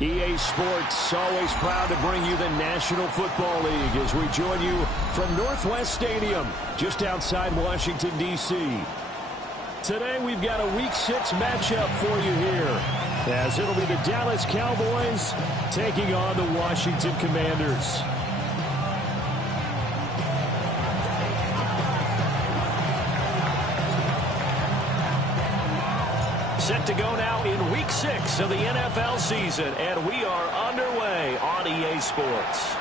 EA Sports, always proud to bring you the National Football League as we join you from Northwest Stadium, just outside Washington, D.C. Today we've got a Week 6 matchup for you here, as it'll be the Dallas Cowboys taking on the Washington Commanders. Set to go now in Week 6 of the NFL season, and we are underway on EA Sports.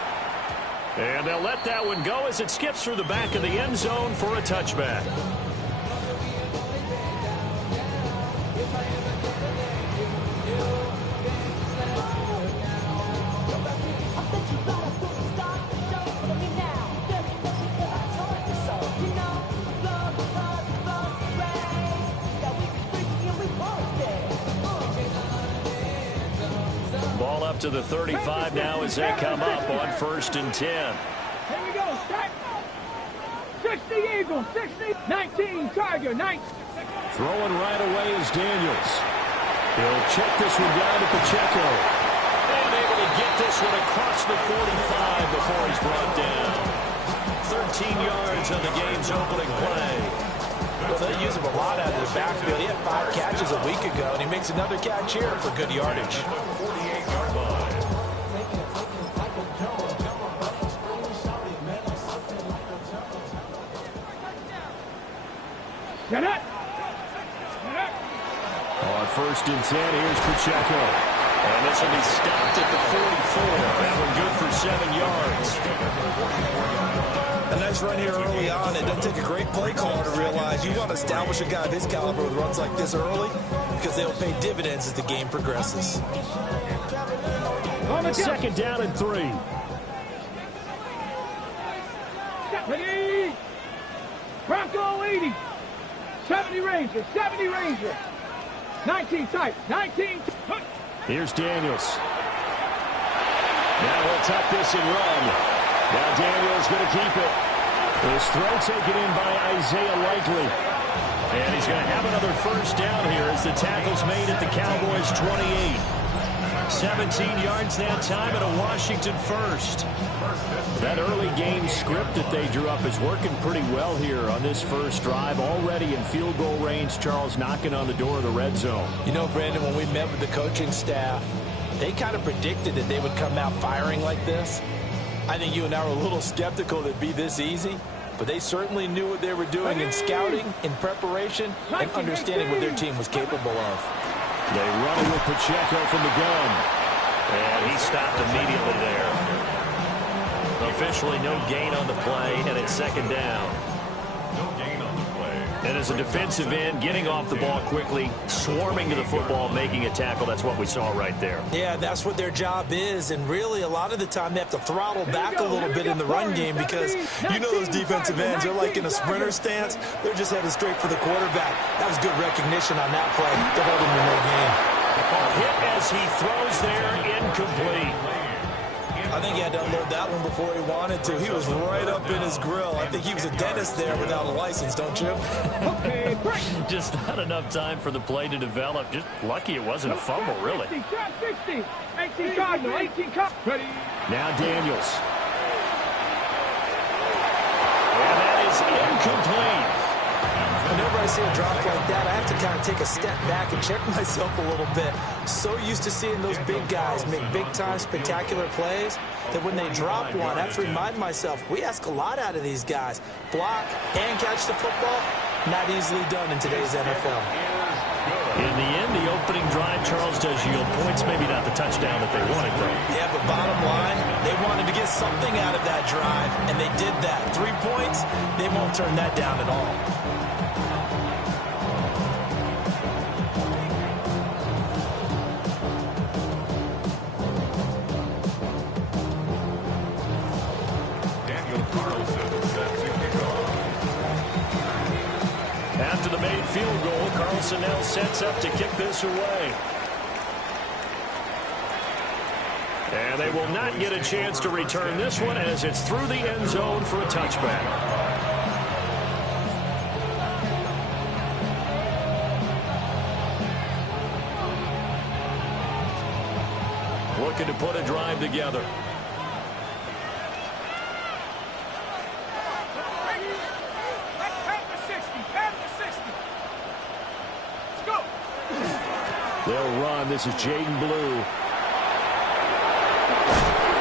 And they'll let that one go as it skips through the back of the end zone for a touchback. Ball up to the 35 now as they come up on 1st and 10. Here we go, set. 60 Eagles, 60, 19 Tiger, 19. Throwing right away is Daniels. He'll check this one down to Pacheco. And able to get this one across the 45 before he's brought down. 13 yards on the game's opening play. Well, they use him a lot out of the backfield. He had 5 catches a week ago, and he makes another catch here for good yardage. Get it. On 1st and 10, here's Pacheco. And this will be stopped at the 44. That one good for 7 yards. A nice run here early on. It doesn't take a great play caller to realize you want to establish a guy of his caliber with runs like this early because they'll pay dividends as the game progresses. 2nd down and 3. Ready. Bronco 80. 70 Ranger, 70 Ranger. 19 tight, 19. Here's Daniels. Now he'll tuck this and run. Now Daniels going to keep it. His throw taken in by Isaiah Likely. And he's going to have another 1st down here as the tackle's made at the Cowboys' 28. 17 yards that time and a Washington 1st. That early game script that they drew up is working pretty well here on this first drive. Already in field goal range, Charles knocking on the door of the red zone. You know, Brandon, when we met with the coaching staff, they kind of predicted that they would come out firing like this. I think you and I were a little skeptical that it'd be this easy, but they certainly knew what they were doing in scouting, in preparation, and understanding what their team was capable of. They run it with Pacheco from the gun. And he stopped immediately there. Officially no gain on the play, and it's 2nd down. And as a defensive end, getting off the ball quickly, swarming to the football, making a tackle, that's what we saw right there. Yeah, that's what their job is, and really a lot of the time they have to throttle back a little bit in the run game because you know those defensive ends, they're like in a sprinter stance. They're just headed straight for the quarterback. That was good recognition on that play to hold him to no gain. Hit as he throws there, incomplete. I think he had to unload that one before he wanted to. He was right up in his grill. I think he was a dentist there without a license, don't you? Okay, break. Just not enough time for the play to develop. Just lucky it wasn't a fumble, really. 60, 60. 18 Cardinal, 18 Cardinal. Ready. Now Daniels. And that is incomplete. Whenever I see a drop like that, I have to kind of take a step back and check myself a little bit. So used to seeing those big guys make big-time spectacular plays that when they drop one, I have to remind myself, we ask a lot out of these guys. Block and catch the football, not easily done in today's NFL. In the end, the opening drive, Charles, does yield points. Maybe not the touchdown that they wanted, though. Yeah, but bottom line, they wanted to get something out of that drive, and they did that. 3 points, they won't turn that down at all. After the made field goal, Carlson now sets up to kick this away. And they will not get a chance to return this one as it's through the end zone for a touchback. looking to put a drive together. They'll run. This is Jaden Blue.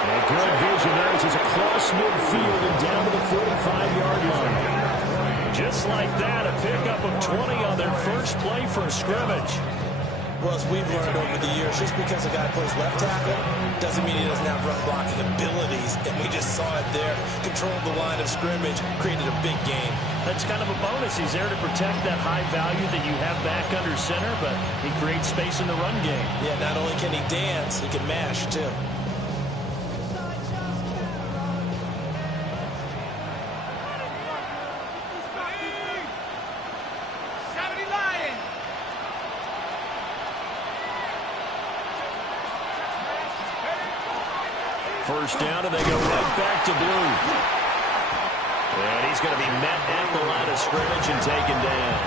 And good vision there. It's across midfield and down to the 45-yard line. Just like that, a pickup of 20 on their first play from scrimmage. Well, as we've learned over the years, just because a guy plays left tackle doesn't mean he doesn't have run blocking abilities. And we just saw it there. Controlled the line of scrimmage, created a big gain. That's kind of a bonus. He's there to protect that high value that you have back under center, but he creates space in the run game. Yeah, not only can he dance, he can mash, too. First down, and they go right back to Blue. And he's going to be met at the line of scrimmage and taken down.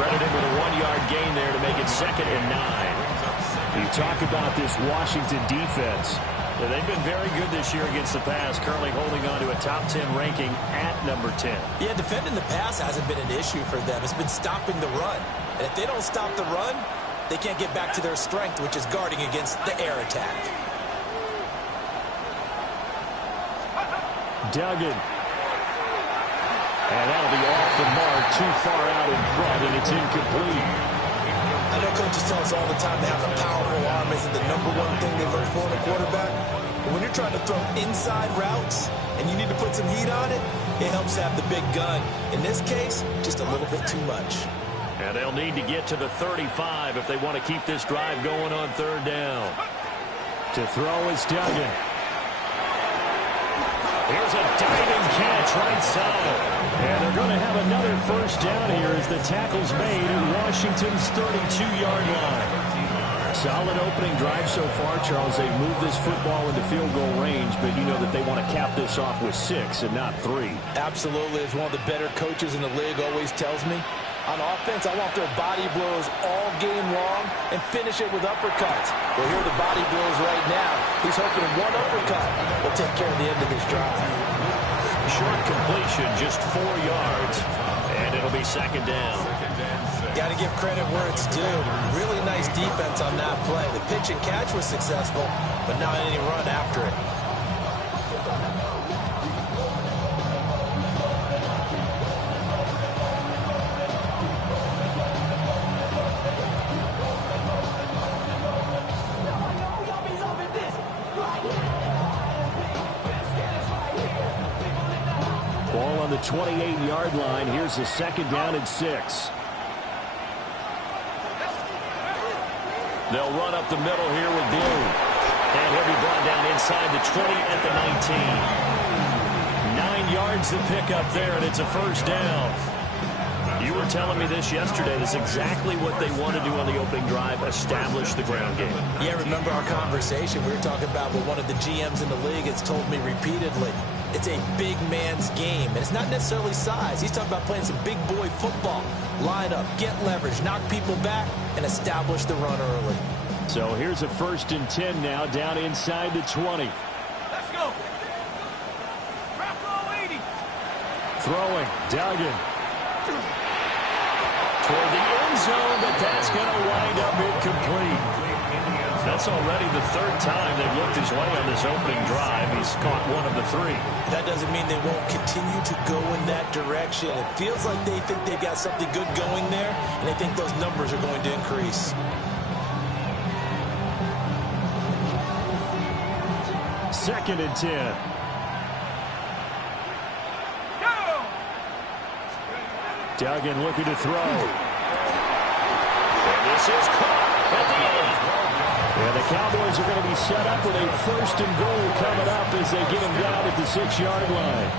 Credited with a 1-yard gain there to make it 2nd and 9. You talk about this Washington defense. Yeah, they've been very good this year against the pass, currently holding on to a top 10 ranking at number 10. Yeah, defending the pass hasn't been an issue for them. It's been stopping the run. And if they don't stop the run, they can't get back to their strength, which is guarding against the air attack. Duggan. And that'll be off the mark, too far out in front, and it's incomplete. I know coaches tell us all the time to have a powerful arm isn't the #1 thing they look for in a quarterback. But when you're trying to throw inside routes and you need to put some heat on it, it helps have the big gun. In this case, just a little bit too much. And they'll need to get to the 35 if they want to keep this drive going on 3rd down. To throw is Duggan. Here's a diving catch right side. And they're going to have another first down here as the tackle's made at Washington's 32-yard line. Solid opening drive so far, Charles. They've moved this football into field goal range, but you know that they want to cap this off with 6 and not 3. Absolutely. As one of the better coaches in the league always tells me, on offense, I want to throw body blows all game long and finish it with uppercuts. Well, here are the body blows right now. He's hoping one uppercut will take care of the end of this drive. Short completion, just 4 yards, and it'll be 2nd down. Got to give credit where it's due. Really nice defense on that play. The pitch and catch was successful, but not any run after it. Ball on the 28-yard line. Here's the 2nd down and 6. They'll run up the middle here with Blue. And he'll be brought down inside the 20 at the 19. 9 yards to pick up there, and it's a first down. You were telling me this yesterday. This is exactly what they want to do on the opening drive, establish the ground game. Yeah, remember our conversation? We were talking about what one of the GMs in the league has told me repeatedly. It's a big man's game, and it's not necessarily size. He's talking about playing some big boy football. Line up, get leverage, knock people back, and establish the run early. So here's a 1st and 10 now, down inside the 20. Let's go. Rock roll 80. Throwing, Duggan. Toward the end zone, but that's going to wind up incomplete. That's already the 3rd time they've looked his way on this opening drive. He's caught 1 of the 3. That doesn't mean they won't continue to go in that direction. It feels like they think they've got something good going there, and they think those numbers are going to increase. Second and 10. Duggan looking to throw. And this is caught at the end. And the Cowboys are going to be set up with a 1st and goal coming up as they get him down at the 6-yard line.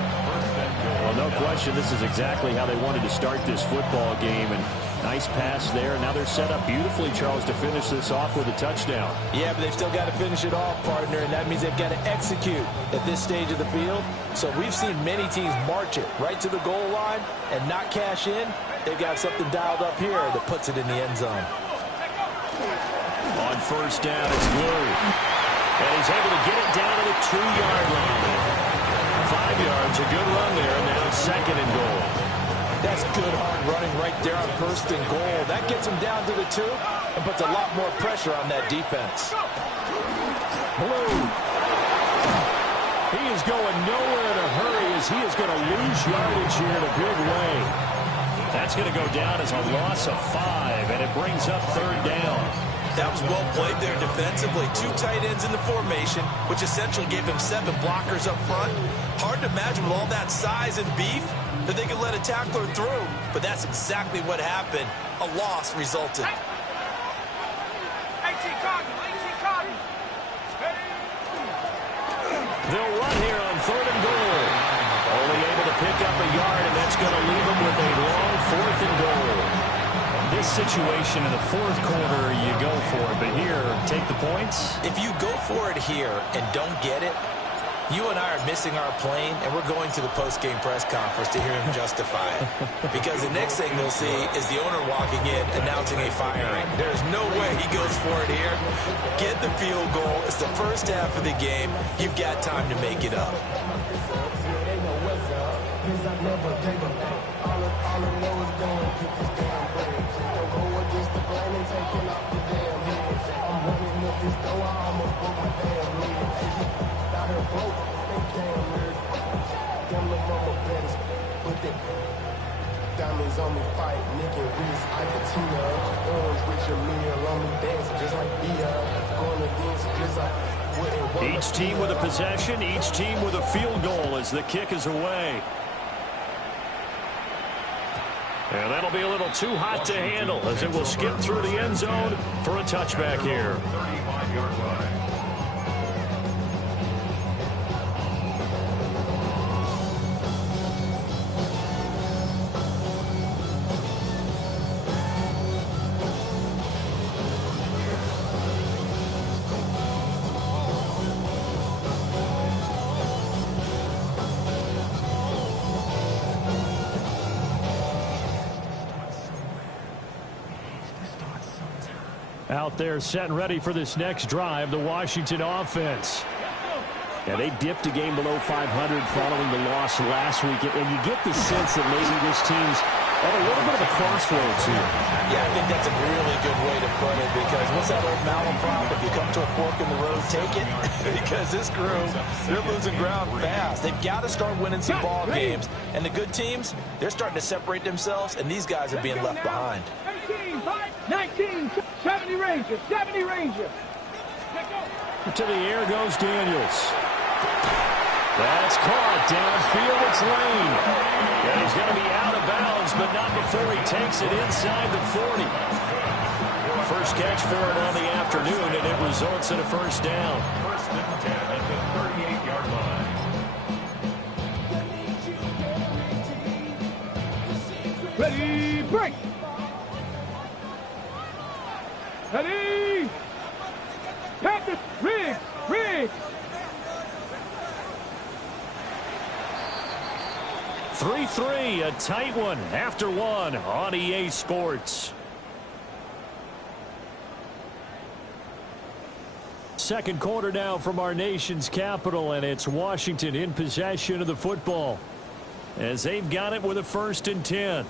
Well, no question, this is exactly how they wanted to start this football game. And nice pass there. Now they're set up beautifully, Charles, to finish this off with a touchdown. Yeah, but they've still got to finish it off, partner, and that means they've got to execute at this stage of the field. So we've seen many teams march it right to the goal line and not cash in. They've got something dialed up here that puts it in the end zone. On first down. It's Blue. And he's able to get it down to the 2-yard line. 5 yards, a good run there. Now 2nd and goal. That's good hard running right there on 1st and goal. That gets him down to the 2 and puts a lot more pressure on that defense. Blue. He is going nowhere in a hurry as he is going to lose yardage here in a big way. That's going to go down as a loss of 5, and it brings up 3rd down. That was well played there defensively. 2 tight ends in the formation, which essentially gave him 7 blockers up front. Hard to imagine with all that size and beef that they could let a tackler through. But that's exactly what happened. A loss resulted. They'll run here on 3rd and goal. Only able to pick up a yard, and that's going to leave them with a long 4th and goal. This situation in the 4th quarter, you go for it. But here, take the points. If you go for it here and don't get it, you and I are missing our plane, and we're going to the post-game press conference to hear him justify it. Because the next thing we'll see is the owner walking in, announcing a firing. There's no way he goes for it here. Get the field goal. It's the first half of the game. You've got time to make it up. Diamonds on me fight, Nick and Reese, Argentina, orange Richard Mille on me dancing just like Bia, going against just like each team with a possession, each team with a field goal as the kick is away. And that'll be a little too hot to handle as it will skip through the end zone for a touchback here. 35-yard line. Out there set and ready for this next drive, the Washington offense. Yeah, they dipped a game below 500 following the loss last week, and you get the sense that maybe this team's at a little bit of a crossroads here. Yeah, I think that's a really good way to put it, because what's that old malaprop? If you come to a fork in the road, take it. Because this crew, they're losing ground fast. They've got to start winning some ball games. And the good teams, they're starting to separate themselves, and these guys are being left behind. 18, 19, 70 Rangers, 70 Rangers. To the air goes Daniels. That's caught downfield. It's Lane. And he's going to be out of bounds, but not before he takes it inside the 40. First catch for him on the afternoon, and it results in a first down. First and 10 at the 38-yard line. Ready, break. Ready. Panthers, Riggs, Riggs. 3-3, a tight one after one on EA Sports. Second quarter now from our nation's capital, and it's Washington in possession of the football as they've got it with a 1st and 10.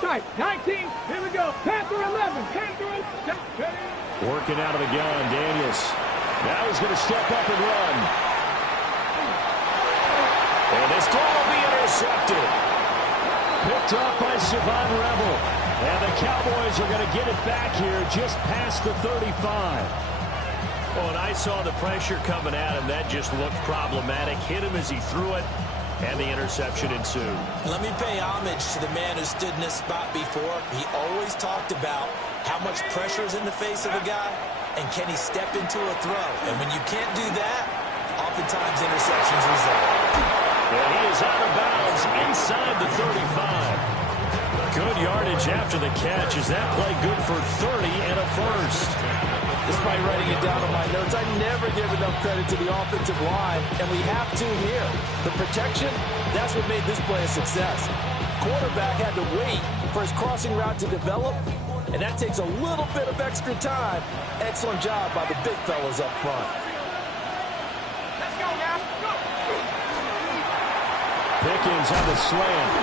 Tight. 19. Here we go. Panther 11. Panther 11. Working out of the gun, Daniels. Now he's going to step up and run. And this throw will be intercepted. Picked up by Savon Rebel. And the Cowboys are going to get it back here just past the 35. Well, and I saw the pressure coming at him. That just looked problematic. Hit him as he threw it. And the interception ensued. Let me pay homage to the man who stood in this spot before. He always talked about how much pressure is in the face of a guy, and can he step into a throw. And when you can't do that, oftentimes interceptions result. And he is out of bounds inside the 35. Good yardage after the catch. Is that play good for 30 and a first? Despite writing it down on my notes, I never give enough credit to the offensive line, and we have to here. The protection, that's what made this play a success. Quarterback had to wait for his crossing route to develop, and that takes a little bit of extra time. Excellent job by the big fellas up front. Let's go, guys. Go. Pickens on the slant.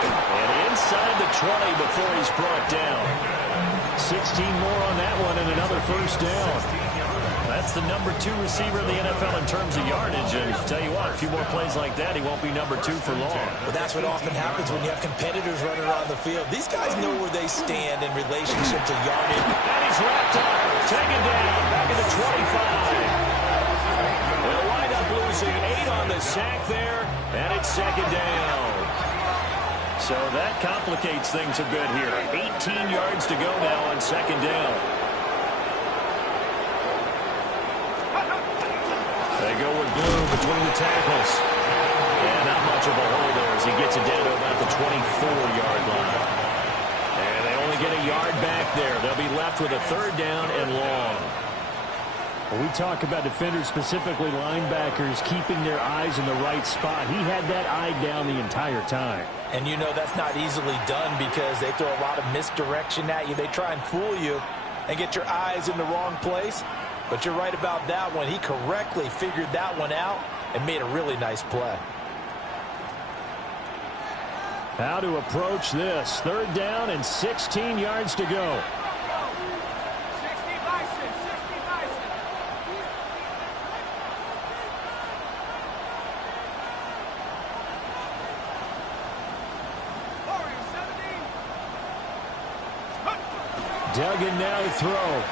And inside the 20 before he's brought down. 16 more on that one and another first down. That's the number 2 receiver in the NFL in terms of yardage. And tell you what, a few more plays like that, he won't be number 2 for long. Well, that's what often happens when you have competitors running around the field. These guys know where they stand in relationship to yardage. And he's wrapped up, taken down, back in the 25. They'll wind up losing 8 on the sack there, and it's second down. So that complicates things a bit here. 18 yards to go now on second down. They go with glue between the tackles. And not much of a hole there as he gets it down to about the 24-yard line. And they only get a yard back there. They'll be left with a third down and long. When we talk about defenders, specifically linebackers, keeping their eyes in the right spot, he had that eye down the entire time. And you know that's not easily done because they throw a lot of misdirection at you. They try and fool you and get your eyes in the wrong place. But you're right about that one. He correctly figured that one out and made a really nice play. How to approach this. Third down and 16 yards to go. 60 Bison, 60 Bison. Duggan now to throw.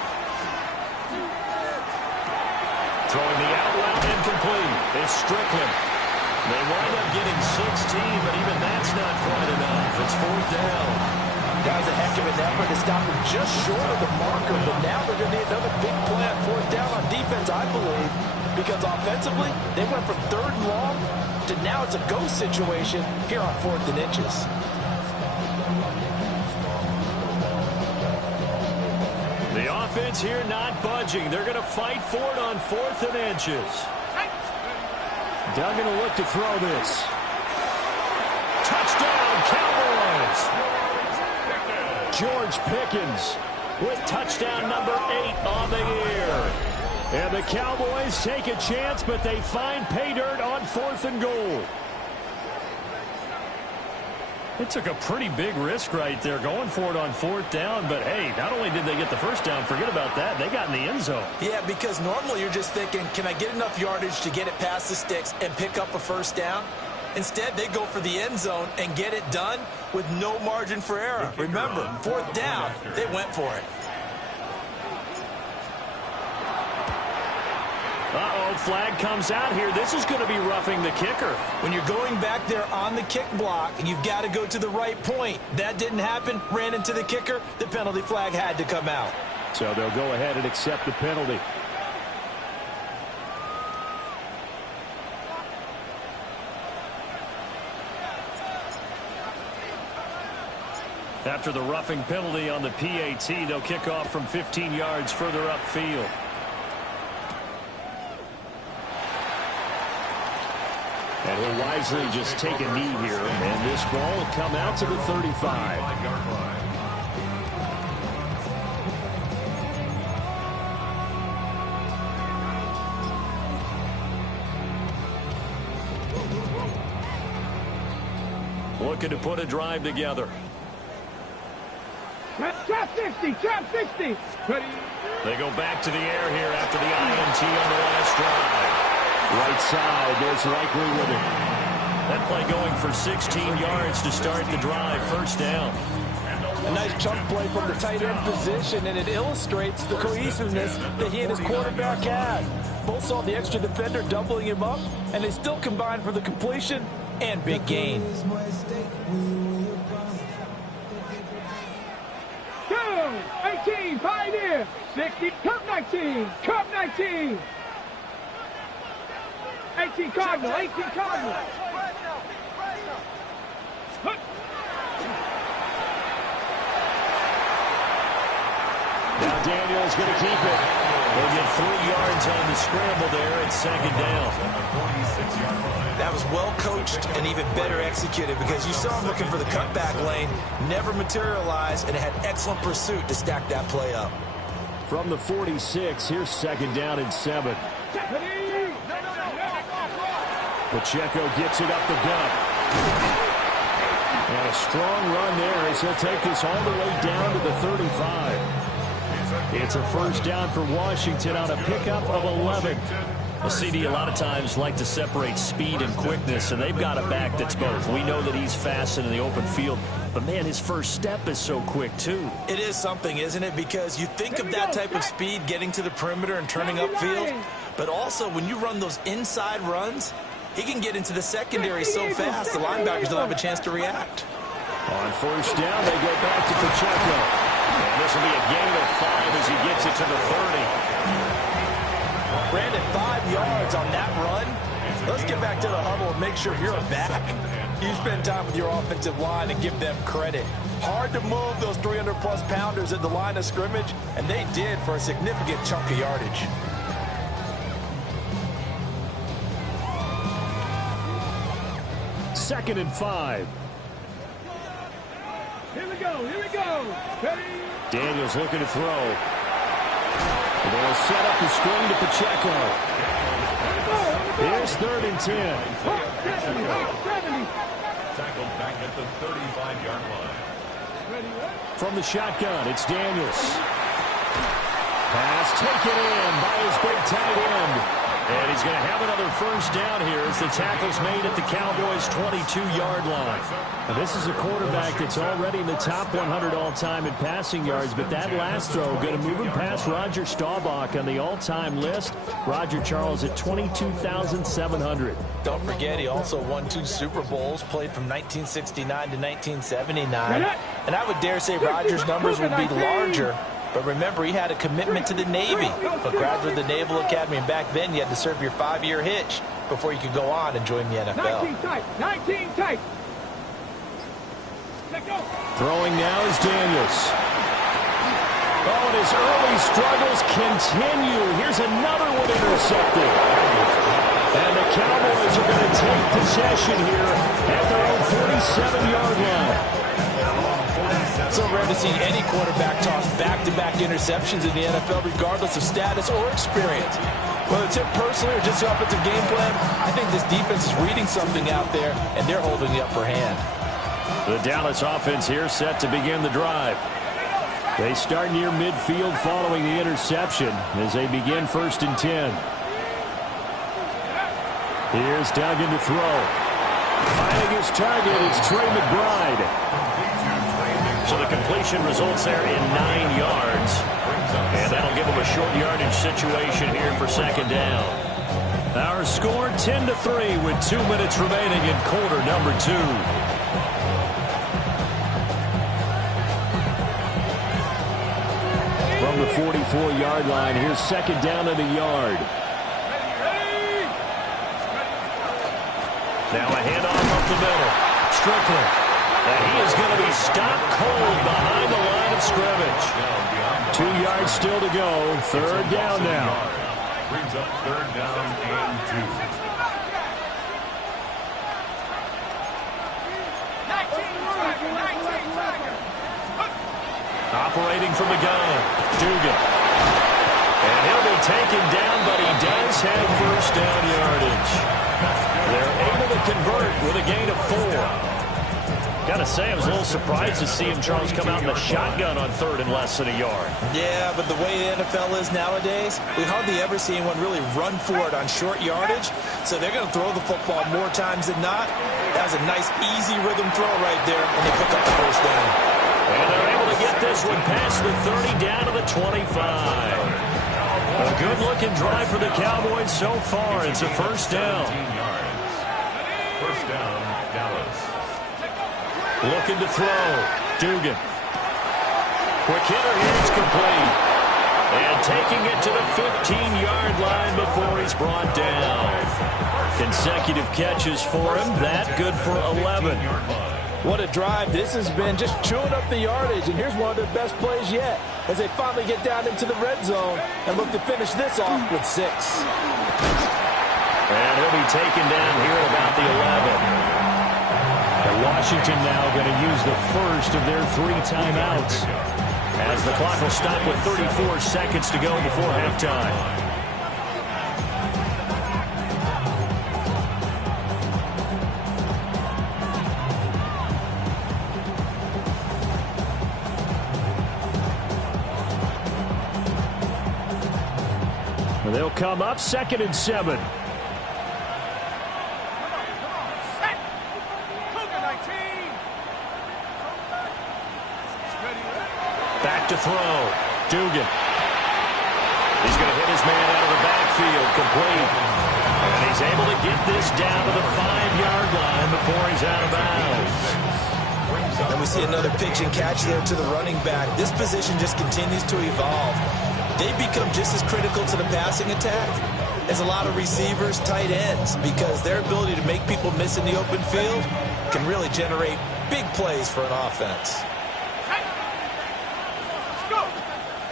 Throwing the out route incomplete. It's Strickland. They wind up getting 16, but even that's not quite enough. It's fourth down. That was a heck of an effort to stop him just short of the marker, but now they're going to need another big play at fourth down on defense, I believe, because offensively, they went from third and long to now it's a go situation here on fourth and inches. The offense here not budging. They're going to fight for it on fourth and inches. Duggan will look to throw this. Touchdown, Cowboys! George Pickens with touchdown number 8 on the year. And the Cowboys take a chance, but they find pay dirt on fourth and goal. It took a pretty big risk right there going for it on fourth down. But, hey, not only did they get the first down, forget about that, they got in the end zone. Yeah, because normally you're just thinking, can I get enough yardage to get it past the sticks and pick up a first down? Instead, they go for the end zone and get it done with no margin for error. Remember, fourth down, they went for it. Uh-oh, flag comes out here. This is going to be roughing the kicker. When you're going back there on the kick block, you've got to go to the right point. That didn't happen, ran into the kicker. The penalty flag had to come out. So they'll go ahead and accept the penalty. After the roughing penalty on the PAT, they'll kick off from 15 yards further upfield. And he'll wisely just take a knee here. And this ball will come out to the 35. Looking to put a drive together. Trap 60, trap 60. Ready. They go back to the air here after the INT on the last drive. Right side, there's likely with it. That play going for 16 yards to start the drive. First down. A nice chunk play from the tight end position, and it illustrates the cohesiveness that he and his quarterback had. Both saw the extra defender doubling him up, and they still combined for the completion and big gain. 18, Pioneer. 60, Cup 19, Cup 19. 18 Cardinal, 18 Cardinal. Down Daniels going to keep it. They'll get 3 yards on the scramble there at second down. That was well coached and even better executed because you saw him looking for the cutback lane, never materialized, and had excellent pursuit to stack that play up. From the 46, here's second down and 7. Pacheco gets it up the gut. And a strong run there as he'll take this all the way down to the 35. It's a first down for Washington on a pickup of 11. Well, CD, a lot of times like to separate speed and quickness, and they've got a back that's both. We know that he's fast in the open field, but, man, his first step is so quick, too. It is something, isn't it? Because you think of that type of speed getting to the perimeter and turning upfield, but also when you run those inside runs, he can get into the secondary so fast the linebackers don't have a chance to react. On first down, they go back to Pacheco. And this will be a gain of 5 as he gets it to the 30. Brandon, 5 yards on that run. Let's get back to the huddle and make sure you're back. You spend time with your offensive line and give them credit. Hard to move those 300-plus pounders at the line of scrimmage, and they did for a significant chunk of yardage. Second and 5. Here we go. Ready? Daniels looking to throw. They'll set up the screen to Pacheco. Here's 3rd and 10. 70. Tackled back at the 35-yard line. From the shotgun, it's Daniels. Pass taken in by his big tight end. And he's going to have another first down here as the tackle's made at the Cowboys' 22-yard line. Now, this is a quarterback that's already in the top 100 all-time in passing yards, but that last throw going to move him past Roger Staubach on the all-time list. Roger Charles at 22,700. Don't forget, he also won 2 Super Bowls, played from 1969 to 1979. And I would dare say Roger's numbers would be larger. But remember, he had a commitment to the Navy. A graduate of the Naval Academy, and back then you had to serve your 5-year hitch before you could go on and join the NFL. 19 tight. Throwing now is Daniels. Oh, and his early struggles continue. Here's another one intercepted. And the Cowboys are going to take possession here at their own 47-yard line. So rare to see any quarterback toss back-to-back interceptions in the NFL, regardless of status or experience. Whether it's him personally or just the offensive game plan, I think this defense is reading something out there, and they're holding the upper hand. The Dallas offense here set to begin the drive. They start near midfield following the interception as they begin 1st and 10. Here's Duggan to throw. Finding his target, it's Trey McBride. So the completion results there in 9 yards. And that'll give them a short yardage situation here for second down. Our score 10-3 with 2 minutes remaining in quarter number 2. From the 44-yard line, here's second down and a yard. Now a handoff up the middle. Strickland. And he is going to be stopped cold behind the line of scrimmage. 2 yards still to go. Third down now. Brings up 3rd down and 2. Operating from the gun. Dugan. And he'll be taken down, but he does have first down yardage. They're able to convert with a gain of 4. Got to say, I was a little surprised to see him, Charles, come out in the shotgun on 3rd and less than a yard. Yeah, but the way the NFL is nowadays, we hardly ever see anyone really run for it on short yardage. So they're going to throw the football more times than not. That was a nice, easy rhythm throw right there, and they pick up the first down. And they're able to get this one past the 30 down to the 25. A good-looking drive for the Cowboys so far. It's a first down. First down, Dallas. Looking to throw. Dugan. Quick hitter here. It's complete. And taking it to the 15-yard line before he's brought down. Consecutive catches for him. That good for 11. What a drive this has been, just chewing up the yardage. And here's one of their best plays yet as they finally get down into the red zone and look to finish this off with 6. And he'll be taken down here at about the 11. And Washington now going to use the first of their 3 timeouts as the clock will stop with 34 seconds to go before halftime. They'll come up 2nd and 7. Back to throw. Dugan. He's going to hit his man out of the backfield. Complete. And he's able to get this down to the 5-yard line before he's out of bounds. And we see another pitch and catch there to the running back. This position just continues to evolve. They become just as critical to the passing attack as a lot of receivers, tight ends, because their ability to make people miss in the open field can really generate big plays for an offense.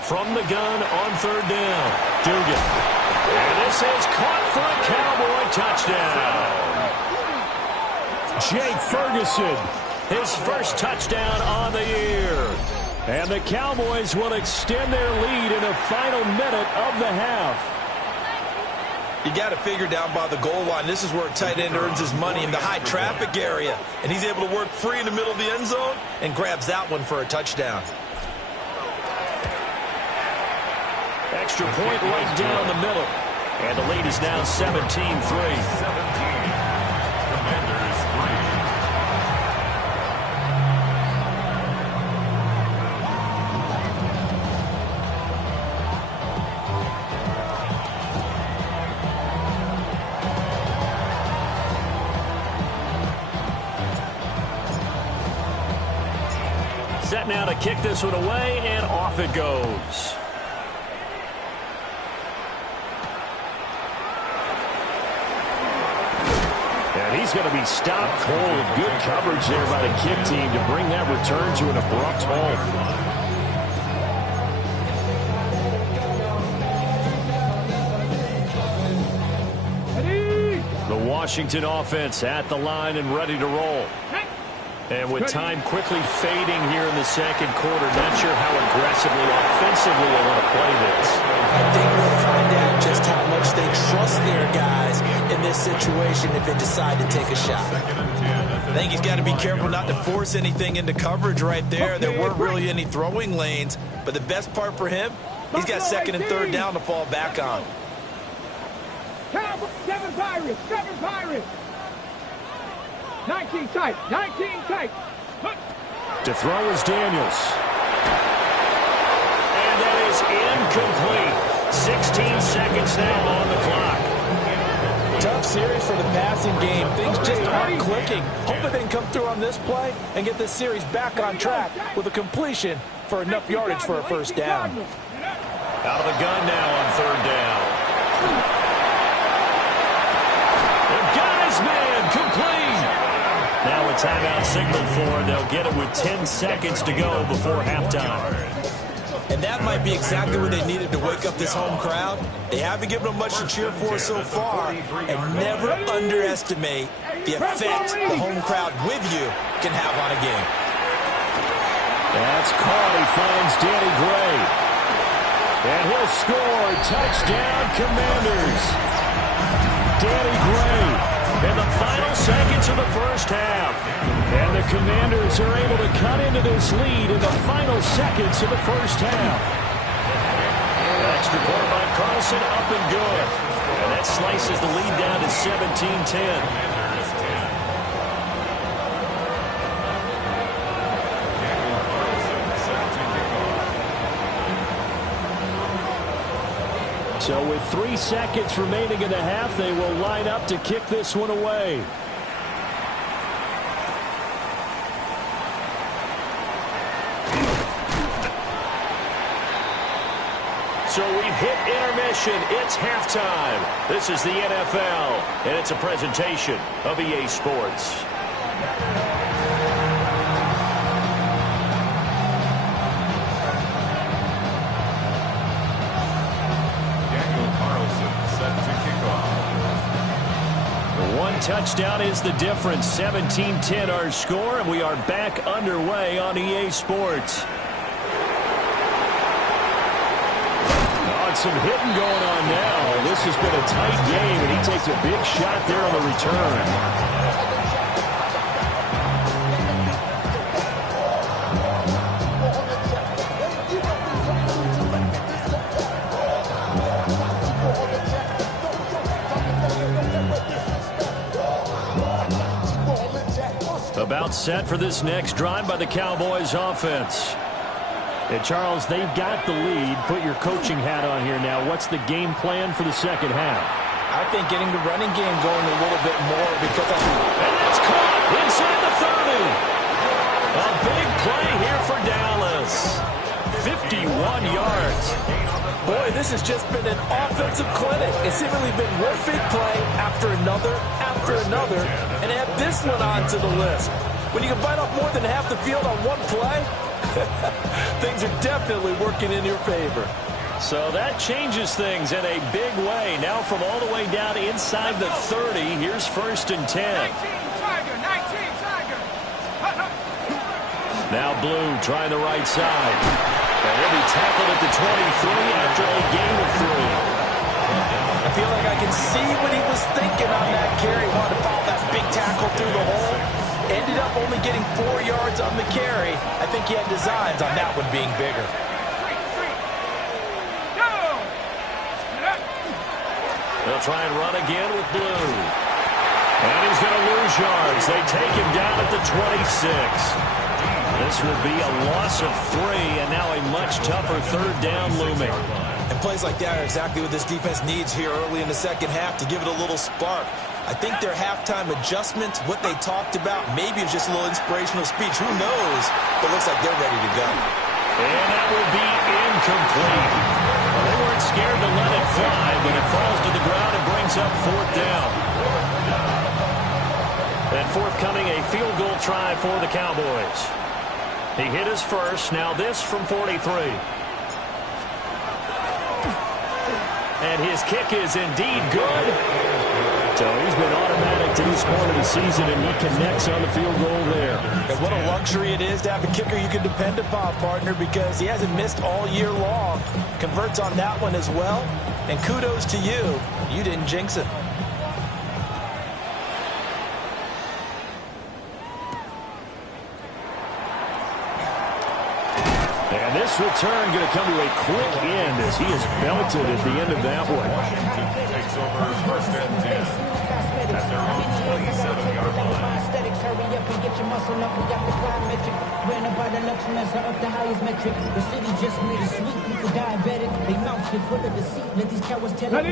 From the gun on 3rd down, Dugan. And this is caught for a Cowboy touchdown. Jake Ferguson, his first touchdown on the year. And the Cowboys will extend their lead in the final minute of the half. You got to figure down by the goal line. This is where a tight end earns his money in the high traffic area. And he's able to work free in the middle of the end zone and grabs that one for a touchdown. Extra point right down the middle. And the lead is now 17-3. Commanders 3. Set now to kick this one away, and off it goes. And he's going to be stopped cold. Good coverage there by the kick team to bring that return to an abrupt halt. The Washington offense at the line and ready to roll. And with time quickly fading here in the 2nd quarter, not sure how aggressively, offensively they want to play this. I think we'll find out just how much they trust their guys in this situation if they decide to take a shot. I think he's got to be careful not to force anything into coverage right there. There weren't really any throwing lanes, but the best part for him, he's got 2nd and 3rd down to fall back on. 7 Pirates, 7 Pirates. 19 tight, 19 tight. To throw is Daniels. And that is incomplete. 16 seconds now on the clock. Tough series for the passing game. Things just aren't clicking. Hopefully they can come through on this play and get this series back on track with a completion for enough yardage for a 1st down. Out of the gun now on 3rd down. They've got his man complete. Now a timeout signal for. They'll get it with 10 seconds to go before halftime. And that might be exactly what they needed to wake up this home crowd. They haven't given them much to cheer for so far. And never underestimate the effect the home crowd with you can have on a game. That's caught. He finds Danny Gray. And he'll score. Touchdown, Commanders. Danny Gray in the final seconds of the 1st half. And the Commanders are able to cut into this lead in the final seconds of the 1st half. Extra point by Carlson, up and good. And that slices the lead down to 17-10. So with 3 seconds remaining in the half, they will line up to kick this one away. So we've hit intermission. It's halftime. This is the NFL, and it's a presentation of EA Sports. touchdown is the difference. 17-10 our score, and we are back underway on EA Sports. Some hitting going on now. This has been a tight game, and he takes a big shot there on the return. About set for this next drive by the Cowboys offense. And Charles, they've got the lead. Put your coaching hat on here now. What's the game plan for the second half? I think getting the running game going a little bit more because and that's caught inside the 30. A big play here for Dallas. 51 yards. Boy, this has just been an offensive clinic. It's seemingly been one big play after another, and add this one onto the list. When you can bite off more than half the field on one play, things are definitely working in your favor. So that changes things in a big way. Now from all the way down inside the 30, here's 1st and 10. 19 Tiger. Now Blue trying the right side. And he'll be tackled at the 23 after a gain of 3. I feel like I can see what he was thinking on that carry. Wanted to follow that big tackle through the hole. Ended up only getting 4 yards on the carry. I think he had designs on that one being bigger. They'll try and run again with Blue. And he's going to lose yards. They take him down at the 26. This will be a loss of 3, and now a much tougher 3rd down looming. And plays like that are exactly what this defense needs here early in the second half to give it a little spark. I think their halftime adjustments, what they talked about, maybe it's just a little inspirational speech. Who knows? But it looks like they're ready to go. And that will be incomplete. Well, they weren't scared to let it fly, but it falls to the ground and brings up 4th down. And forthcoming, a field goal try for the Cowboys. He hit his first. Now this from 43. And his kick is indeed good. So he's been automatic to this point of the season, and he connects on the field goal there. And what a luxury it is to have a kicker you can depend upon, partner, because he hasn't missed all year long. Converts on that one as well. And kudos to you. You didn't jinx it. And this return going to come to a quick end as he is belted at the end of that one. Washington takes over 1st and 10 at their own 27-yard line.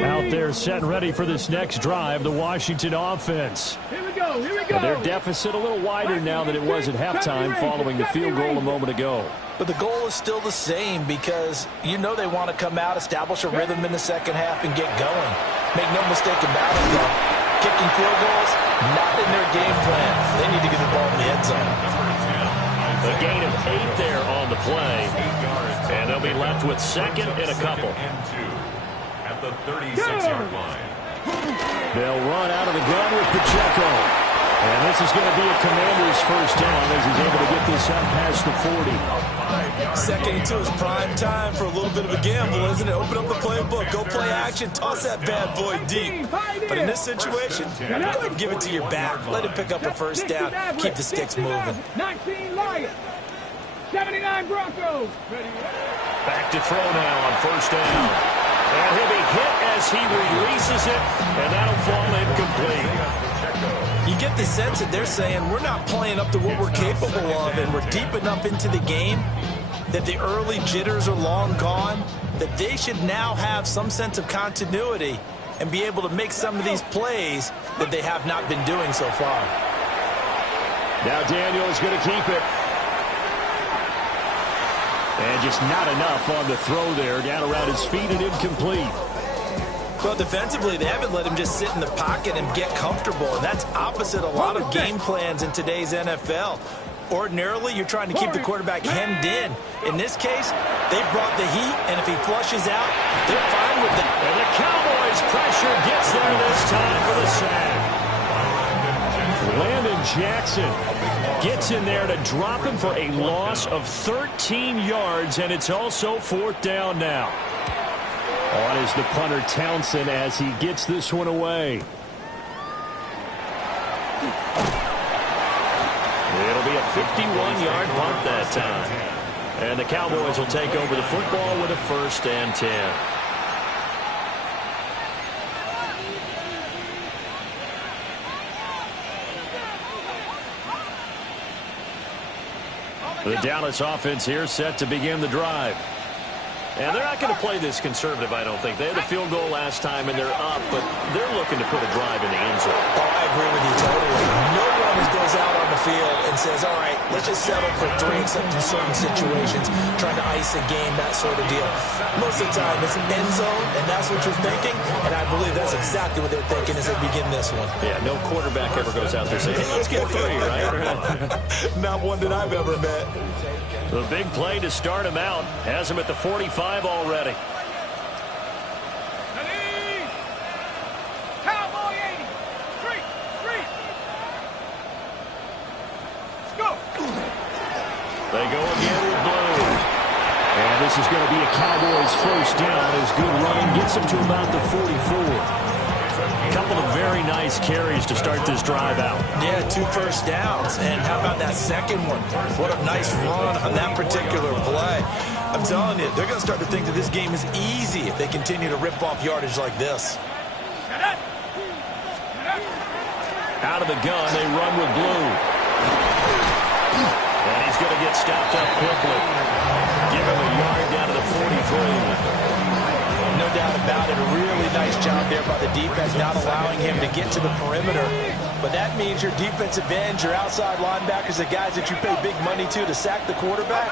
Out there set ready for this next drive, the Washington offense. Here we go. Their deficit a little wider now than it was at halftime following the field goal a moment ago. But the goal is still the same because you know they want to come out, establish a rhythm in the second half, and get going. Make no mistake about it, though. Kicking field goals, not in their game plan. They need to get the ball in the end zone. A gain of 8 there on the play. And they'll be left with 2nd and a couple. At the 36-yard line. They'll run out of the gun with Pacheco. And this is going to be a Commanders first down as he's able to get this up past the 40. 2nd and 2 is prime time for a little bit of a gamble, isn't it? Open up the playbook, go play action, toss that bad boy deep. But in this situation, go ahead and give it to your back. Let him pick up a first down, keep the sticks moving. 19 Lions, 79 Broncos. Back to throw now on first down. And he'll be hit as he releases it, and that'll fall incomplete. You get the sense that they're saying we're not playing up to what we're capable of, and we're deep enough into the game that the early jitters are long gone, that they should now have some sense of continuity and be able to make some of these plays that they have not been doing so far. Now Daniel's going to keep it. And just not enough on the throw there. Down around his feet and incomplete. Well, defensively, they haven't let him just sit in the pocket and get comfortable. And that's opposite a lot of game plans in today's NFL. Ordinarily, you're trying to keep the quarterback hemmed in. In this case, they brought the heat, and if he flushes out, they're fine with it. And the Cowboys pressure gets there this time for the sack. Jackson gets in there to drop him for a loss of 13 yards, and it's also 4th down now. On is the punter Townsend as he gets this one away. It'll be a 51-yard punt that time. And the Cowboys will take over the football with a 1st and 10. The Dallas offense here set to begin the drive. And they're not going to play this conservative, I don't think. They had a field goal last time, and they're up, but they're looking to put a drive in the end zone. Oh, I agree with you totally. No one goes out on the field and says, all right, let's just settle for 3 except in certain situations, trying to ice a game, that sort of deal. Most of the time, it's an end zone, and that's what you're thinking, and I believe that's exactly what they're thinking as they begin this one. Yeah, no quarterback ever goes out there saying, hey, let's get 3, right? Not one that I've ever met. The big play to start him out has him at the 45 already. Cowboy 80. Street. Let's go. They go again with Blue. And this is going to be a Cowboys 1st down as good running gets them to about the 44. A couple of very nice carries to start this drive out. Yeah, 2 first downs. And how about that second one? What a nice run on that particular play. I'm telling you, they're going to start to think that this game is easy if they continue to rip off yardage like this. Out of the gun, they run with Blue. And he's going to get stopped up quickly. Give him a yard down to the 43. No doubt about it. A really nice job there by the defense, not allowing him to get to the perimeter. But that means your defensive ends, your outside linebackers, the guys that you pay big money to sack the quarterback,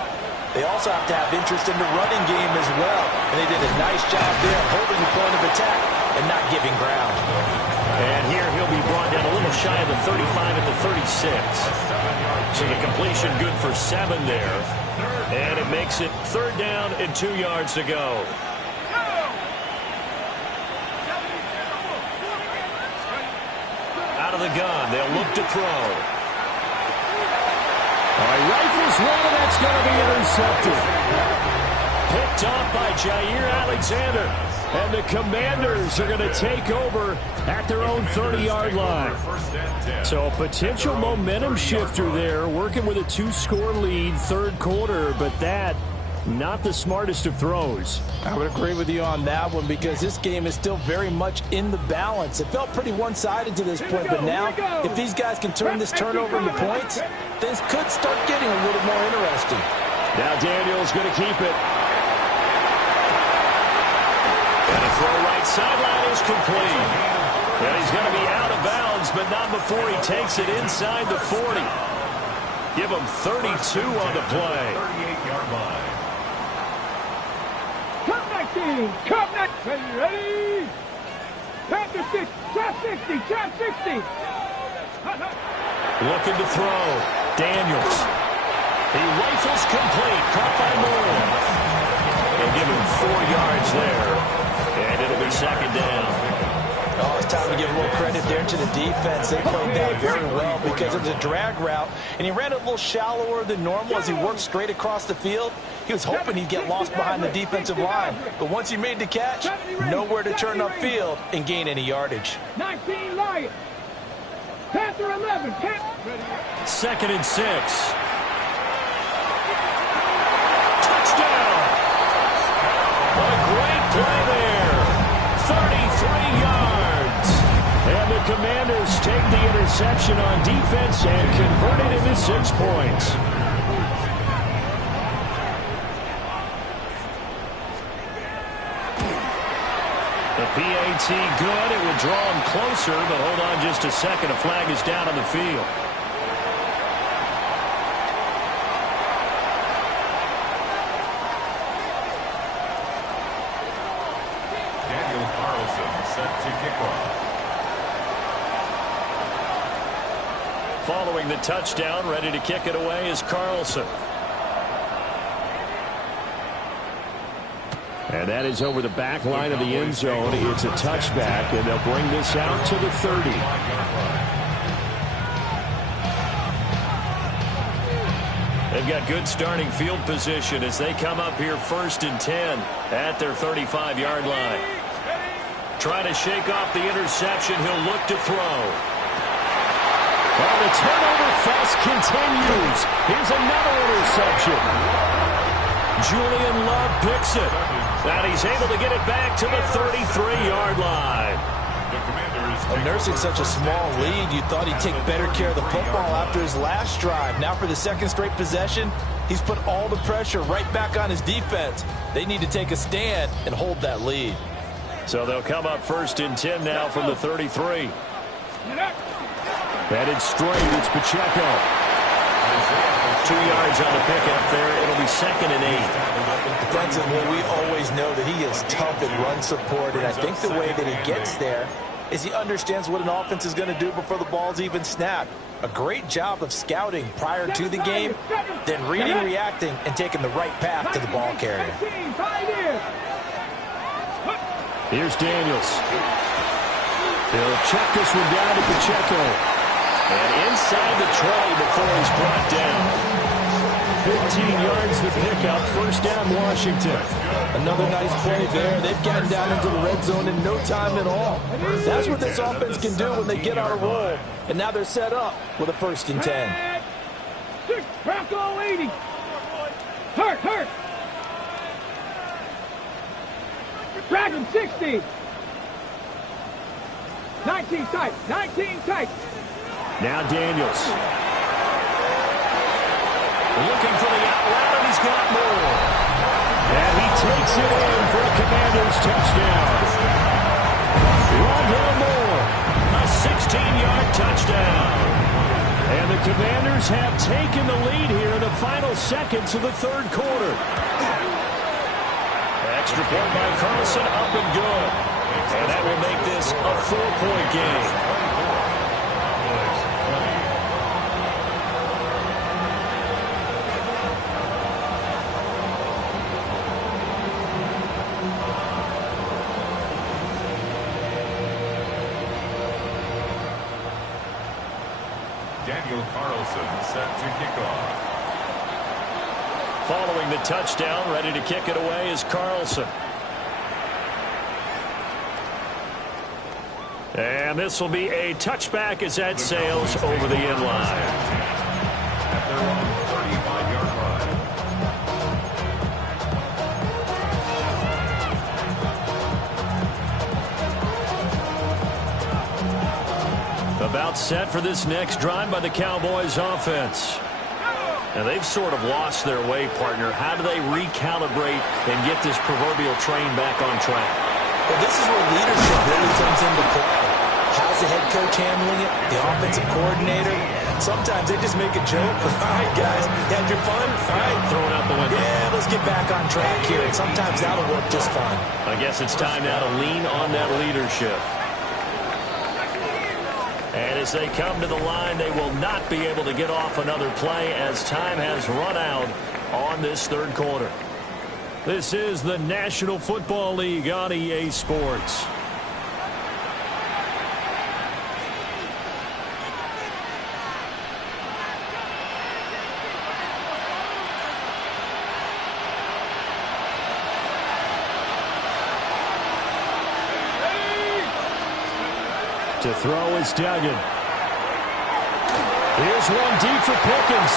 they also have to have interest in the running game as well. And they did a nice job there holding the point of attack and not giving ground. And here he'll be brought down a little shy of the 35 at the 36. So the completion good for 7 there. And it makes it 3rd down and 2 yards to go. Out of the gun, they'll look to throw. All right, rifles one, and that's going to be intercepted. Picked off by Jair Alexander. And the Commanders are going to take over at their own 30-yard line. So a potential momentum shifter there, working with a 2-score lead, 3rd quarter, but that not the smartest of throws. I would agree with you on that one because this game is still very much in the balance. It felt pretty one-sided to this point, but now if these guys can turn this turnover into points, things could start getting a little more interesting. Now Daniels going to keep it. And a throw right sideline is complete. And he's going to be out of bounds, but not before he takes it inside the 40. Give him 32 on the play. 38-yard line. Come 19. Ready? Panther 6. Trap 60. Trap 60. Looking to throw. Daniels. He rifles complete. Caught by Moore. And give him 4 yards there. And it'll be 2nd down. Oh, it's time to give a little credit there to the defense. They played that very well because it was a drag route, and he ran it a little shallower than normal as he worked straight across the field. He was hoping he'd get lost behind the defensive line, but once he made the catch, nowhere to turn upfield and gain any yardage. 19 Lions. Panther 11. 2nd and 6. Touchdown! What a great play there. 33 yards. And the Commanders take the interception on defense and convert it into 6 points. The PAT good. It would draw him closer, but hold on just a second. A flag is down on the field. Following the touchdown, ready to kick it away is Carlson. And that is over the back line of the end zone. It's a touchback, and they'll bring this out to the 30. They've got good starting field position as they come up here 1st and 10 at their 35-yard line. Trying to shake off the interception. He'll look to throw. Well, the turnover fest continues. Here's another interception. Julian Love picks it. And he's able to get it back to the 33-yard line. Nursing such a small lead, you thought he'd take better care of the football after his last drive. Now for the second straight possession, he's put all the pressure right back on his defense. They need to take a stand and hold that lead. So they'll come up 1st and 10 now from the 33. Headed straight, it's Pacheco. 2 yards on the pickup there. It'll be 2nd and 8. Defensively, we always know that he is tough in run support, and I think the way that he gets there is he understands what an offense is going to do before the ball's even snapped. A great job of scouting prior to the game, then reading, reacting, and taking the right path to the ball carrier. Here's Daniels. He'll check this one down to Pacheco. And inside the trolley before he's brought down. 15 yards the pickup. 1st down, Washington. Another nice play there. They've gotten down into the red zone in no time at all. That's what this offense can do when they get on a roll. And now they're set up with a 1st and 10. Bronco leading. Hurt. Dragon 60. 19 tight. Now Daniels. Looking for the out route, and he's got more. And he takes it in for a Commanders touchdown. Rondell Moore, a 16-yard touchdown. And the Commanders have taken the lead here in the final seconds of the 3rd quarter. Extra point by Carlson, up and good. And that will make this a 4-point game. Daniel Carlson set to kick off. Following the touchdown, ready to kick it away is Carlson. And this will be a touchback as that sails over the end line. At their own 35-yard line. About set for this next drive by the Cowboys offense. And they've sort of lost their way, partner. How do they recalibrate and get this proverbial train back on track? Well, this is where leadership really comes into play. How's the head coach handling it? The offensive coordinator? Sometimes they just make a joke. All right, guys, you had your fun? All right. Throw it out the window. Yeah, let's get back on track here. And sometimes that'll work just fine. I guess it's time now to lean on that leadership. And as they come to the line, they will not be able to get off another play as time has run out on this 3rd quarter. This is the National Football League on EA Sports. To throw is Duggan. Here's one deep for Pickens.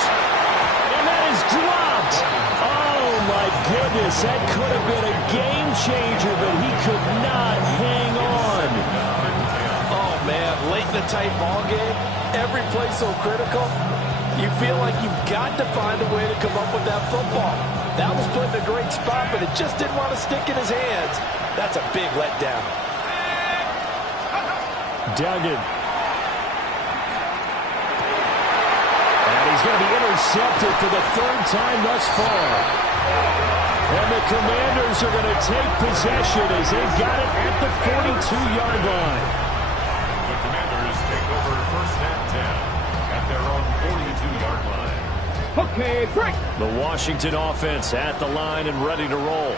And that is dropped. Oh, my goodness. That could have been a game changer, but he could not hang on. Oh, man, late in the tight ball game, every play so critical. You feel like you've got to find a way to come up with that football. That was put in a great spot, but it just didn't want to stick in his hands. That's a big letdown. Duggan. And he's going to be intercepted for the 3rd time thus far. And the Commanders are going to take possession as they've got it at the 42-yard line. The Commanders take over 1st and 10 at their own 42-yard line. Okay, break. The Washington offense at the line and ready to roll.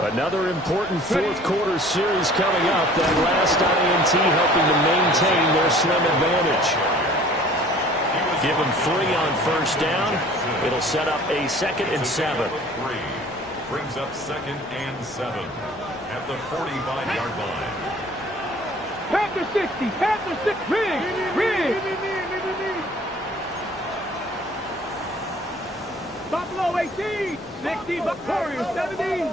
Another important 4th quarter series coming up. That last INT helping to maintain their slim advantage. Give him 3 on first down. It'll set up a 2nd and 7. Brings up 2nd and 7 at the 45-yard line. Panther 60, Panther 6, Rig. Buffalo 18, 60, Warriors 70.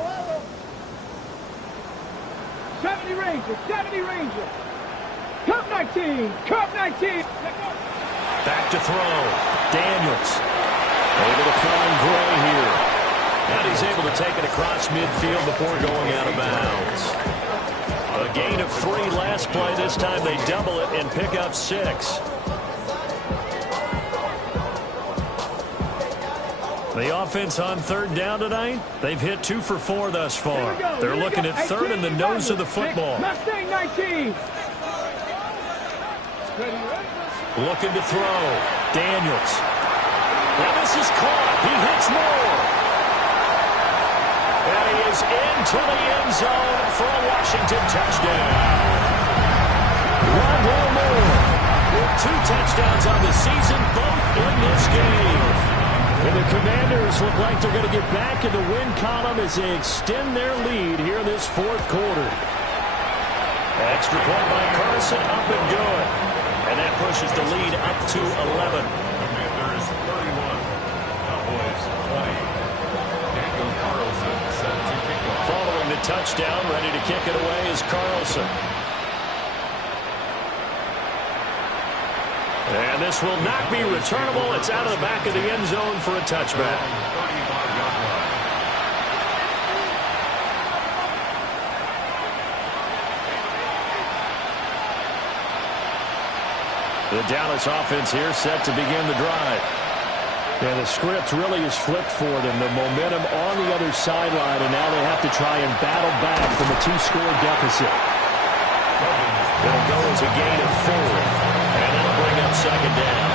70 Rangers, 70 Rangers. Cup 19, Cup 19. Back to throw. Daniels. Able to find Gray here. And he's able to take it across midfield before going out of bounds. A gain of 3 last play. This time they double it and pick up 6. The offense on 3rd down tonight, they've hit 2 for 4 thus far. They're looking at 3rd in the nose of the football. Mustang 19. Looking to throw. Daniels. Now this is caught. He hits Moore. And he is into the end zone for a Washington touchdown. Rondale Moore with 2 touchdowns on the season, both in this game. And the Commanders look like they're going to get back in the win column as they extend their lead here in this 4th quarter. Extra point by Carson, up and good. And that pushes the lead up to 11. Commanders 31, Cowboys 20. Daniel Carlson set to kick off. Following the touchdown, ready to kick it away is Carlson. And this will not be returnable. It's out of the back of the end zone for a touchback. 35-yard line. The Dallas offense here set to begin the drive. And the script really is flipped for them. The momentum on the other sideline, and now they have to try and battle back from a 2-score deficit. It'll go as a gain of 4, and that'll bring up 2nd down.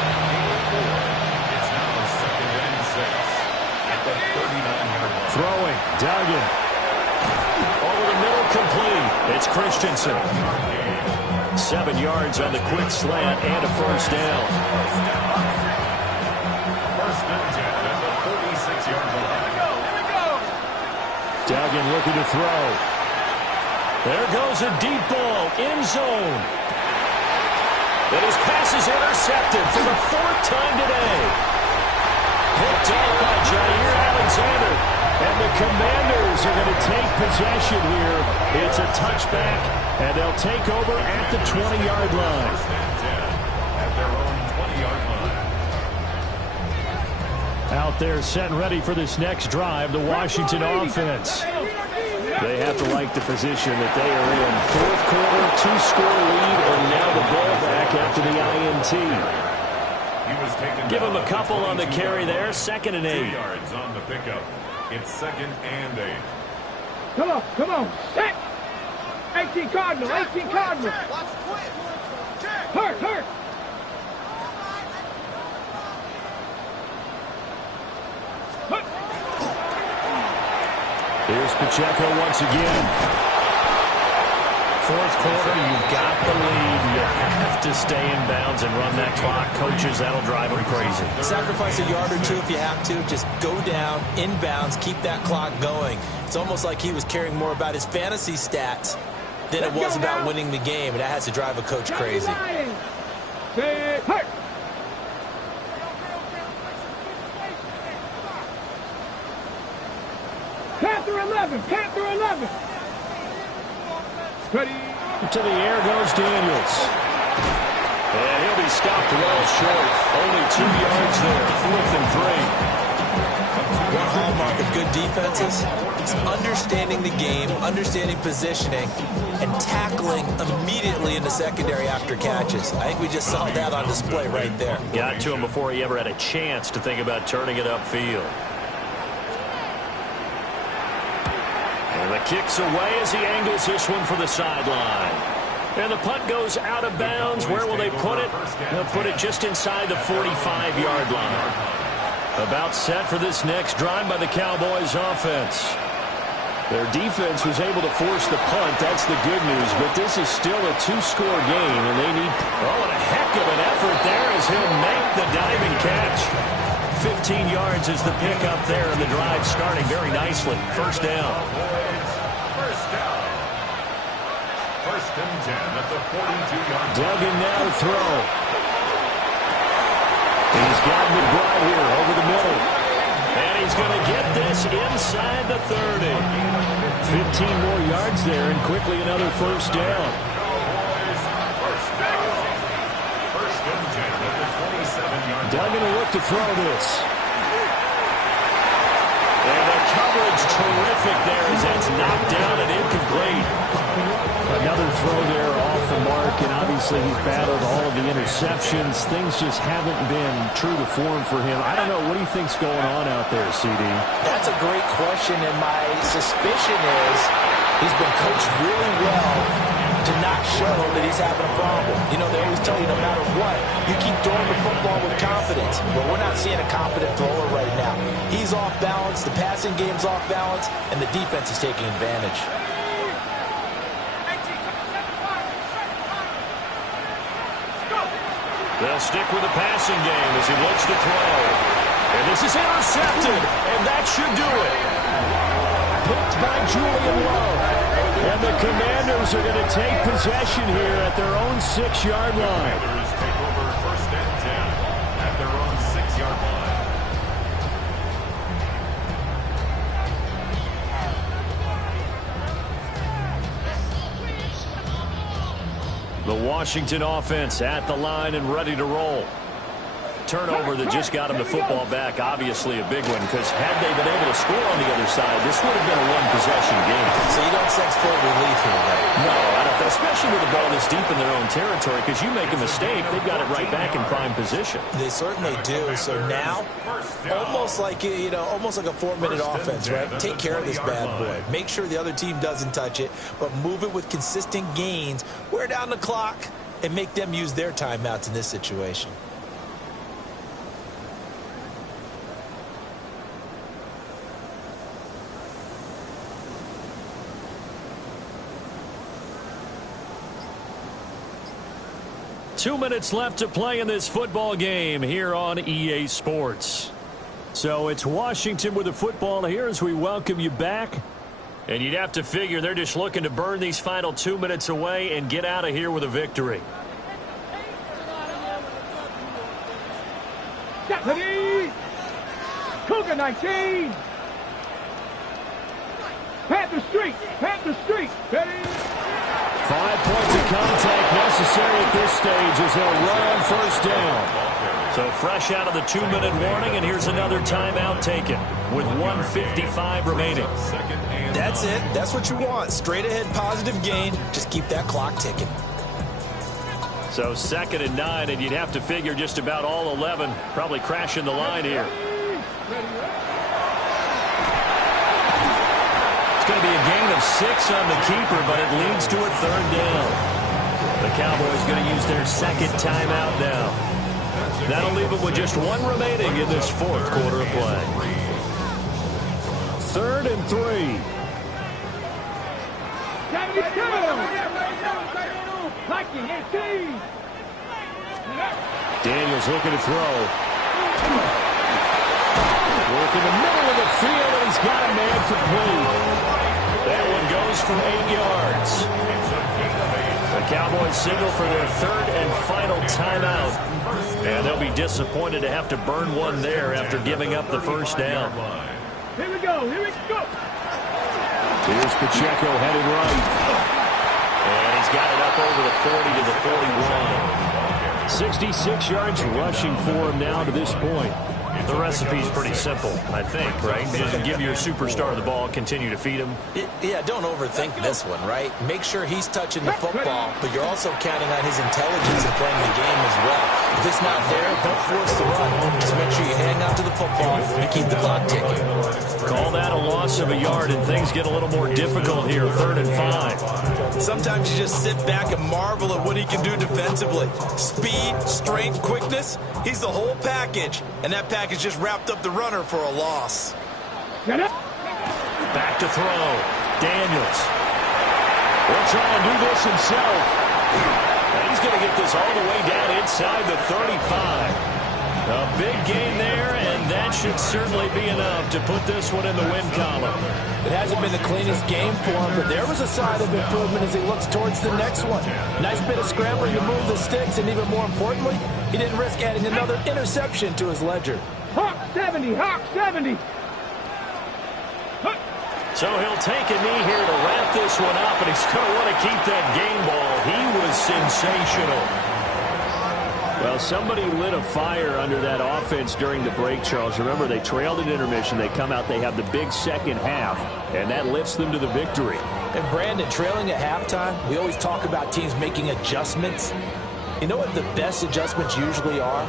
It's now 2nd and 6 at the 39-yard line. Throwing, Duggan. Over the middle, complete. It's Christensen. 7 yards on the quick slant and a first down. First and 10 at the 36-yard line. Duggan looking to throw. There goes a deep ball, end zone. And his pass is intercepted for the 4th time today. Picked off by Jair Alexander. And the Commanders are going to take possession here. It's a touchback, and they'll take over at the 20-yard line. First and 10 at their own 20-yard line. Out there set and ready for this next drive, the Washington offense. They have to like the position that they are in. 4th quarter, 2-score lead, and now the ball back after the INT. Give him a couple on the carry there. 2nd and 8. 2 yards on the pickup. It's 2nd and 8. Come on, set. 18 Cardinal, 18 Cardinal. Hurt. Here's Pacheco once again. 4th quarter, you've got the lead. You have to stay in bounds and run that clock. Coaches, that'll drive them crazy. Sacrifice a yard or 2 if you have to. Just go down, in bounds, keep that clock going. It's almost like he was caring more about his fantasy stats than it was about winning the game, and that has to drive a coach crazy. Hurt. Panther 11, Panther 11. Ready. To the air goes Daniels. And he'll be stopped well short. Only 2 yards there. 4th and 3. One hallmark of good defenses is understanding the game, understanding positioning, and tackling immediately in the secondary after catches. I think we just saw that on display right there. Got to him before he ever had a chance to think about turning it upfield. And the kick's away as he angles this one for the sideline. And the punt goes out of bounds. Where will they put it? They'll put it just inside the 45-yard line. About set for this next drive by the Cowboys offense. Their defense was able to force the punt. That's the good news. But this is still a 2-score game, and they need... Oh, and a heck of an effort there as he'll make the diving catch. 15 yards is the pickup there, and the drive starting very nicely. First down. First down. First and 10 at the 42-yard line. Duggan now to throw. He's got McBride here over the middle. And he's going to get this inside the 30. 15 more yards there, and quickly another first down. First and 10 at the 27-yard line. Duggan will look to throw this. And the coverage terrific there as that's knocked down and incomplete. Another throw there off the mark, and obviously he's battled all of the interceptions. Things just haven't been true to form for him. I don't know. What do you think's going on out there, CD? That's a great question, and my suspicion is he's been coached really well to not show that he's having a problem. You know, they always tell you no matter what, you keep throwing the football with confidence. Well, we're not seeing a confident thrower right now. He's off balance, the passing game's off balance, and the defense is taking advantage. They'll stick with the passing game as he looks to throw. And this is intercepted, and that should do it. Picked by Julian Love. And the Commanders are going to take possession here at their own 6-yard line. Commanders take over first and 10 at their own 6-yard line. The Washington offense at the line and ready to roll. Turnover that just got him the football back. Obviously a big one, because had they been able to score on the other side, this would have been a one-possession game. So you don't sense full relief here, right? No, I don't, especially with the ball this deep in their own territory, because you make a mistake, they've got it right back in prime position. They certainly do. So now, almost like almost like a 4-minute offense, right? Take care of this bad boy. Make sure the other team doesn't touch it, but move it with consistent gains. Wear down the clock and make them use their timeouts in this situation. Two minutes left to play in this football game here on EA Sports. So it's Washington with the football here as we welcome you back. And you'd have to figure they're just looking to burn these final 2 minutes away and get out of here with a victory. Deputy! Cougar 19! Panther Street! Panther Street! Ready? 5 points of contact necessary at this stage as they'll run on first down. So fresh out of the 2-minute warning, and here's another timeout taken with 1:55 remaining. That's it. That's what you want. Straight ahead positive gain. Just keep that clock ticking. So 2nd and 9, and you'd have to figure just about all 11 probably crashing the line here. It's going to be a gain of 6 on the keeper, but it leads to a 3rd down. The Cowboys going to use their 2nd timeout now. That'll leave them with just 1 remaining in this 4th quarter of play. 3rd and 3. 72! Hiking 18! Daniels looking to throw. Work in the middle of the field, and he's got a man complete. That one goes for 8 yards. The Cowboys signal for their 3rd and final timeout. And they'll be disappointed to have to burn one there after giving up the first down. Here we go, here we go! Here's Pacheco headed right. And he's got it up over the 40 to the 41. 66 yards rushing for him now to this point. The recipe's pretty simple, I think, right? Just give your superstar the ball, continue to feed him. Yeah, don't overthink this one, right? Make sure he's touching the football, but you're also counting on his intelligence in playing the game as well. If it's not there, don't force the run. Just make sure you hang on to the football and keep the clock ticking. Call that a loss of a yard, and things get a little more difficult here, 3rd and 5. Sometimes you just sit back and marvel at what he can do defensively. Speed, strength, quickness, he's the whole package. And that package just wrapped up the runner for a loss. Back to throw. Daniels. Will try and do this himself. And he's going to get this all the way down inside the 35. Big gain there, and that should certainly be enough to put this one in the win column. It hasn't been the cleanest game for him, but there was a sign of improvement as he looks towards the next one. Nice bit of scrambling to move the sticks, and even more importantly, he didn't risk adding another interception to his ledger. Hawk 70, Hawk 70. So he'll take a knee here to wrap this one up, and he's going to want to keep that game ball. He was sensational. Well, somebody lit a fire under that offense during the break, Charles. Remember, they trailed at intermission. They come out, they have the big second half, and that lifts them to the victory. And Brandon, trailing at halftime, we always talk about teams making adjustments. You know what the best adjustments usually are?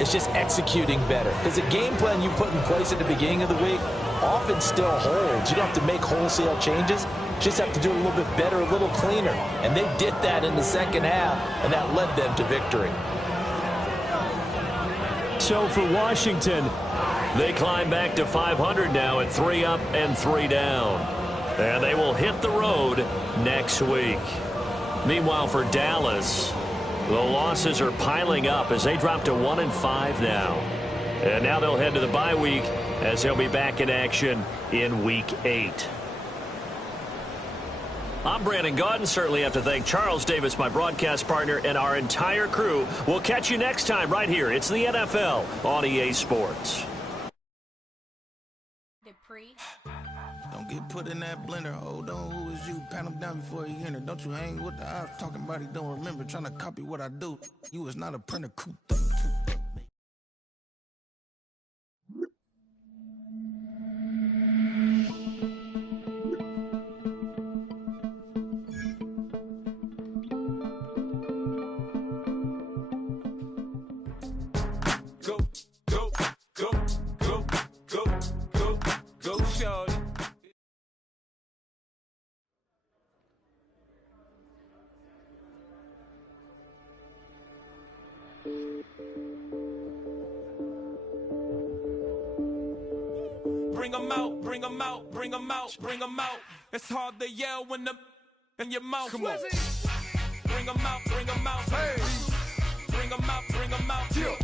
It's just executing better. Because the game plan you put in place at the beginning of the week often still holds. You don't have to make wholesale changes. You just have to do it a little bit better, a little cleaner. And they did that in the second half, and that led them to victory. So for Washington, they climb back to 500 now at 3 up and 3 down. And they will hit the road next week. Meanwhile, for Dallas, the losses are piling up as they drop to 1-5 now. And now they'll head to the bye week as they'll be back in action in Week 8. I'm Brandon Gaudin. Certainly have to thank Charles Davis, my broadcast partner, and our entire crew. We'll catch you next time right here. It's the NFL on EA Sports. Don't get put in that blender. Hold on, who is you? Pat him down before he enter. Don't you hang with the eyes talking about he don't remember. Trying to copy what I do. You is not a printer. Cooped up. Bring 'em out, bring 'em out, bring 'em out, bring 'em out. It's hard to yell when the in your mouth. Come on. Bring 'em out, bring 'em out. Hey. Bring 'em out, bring 'em out. Yeah.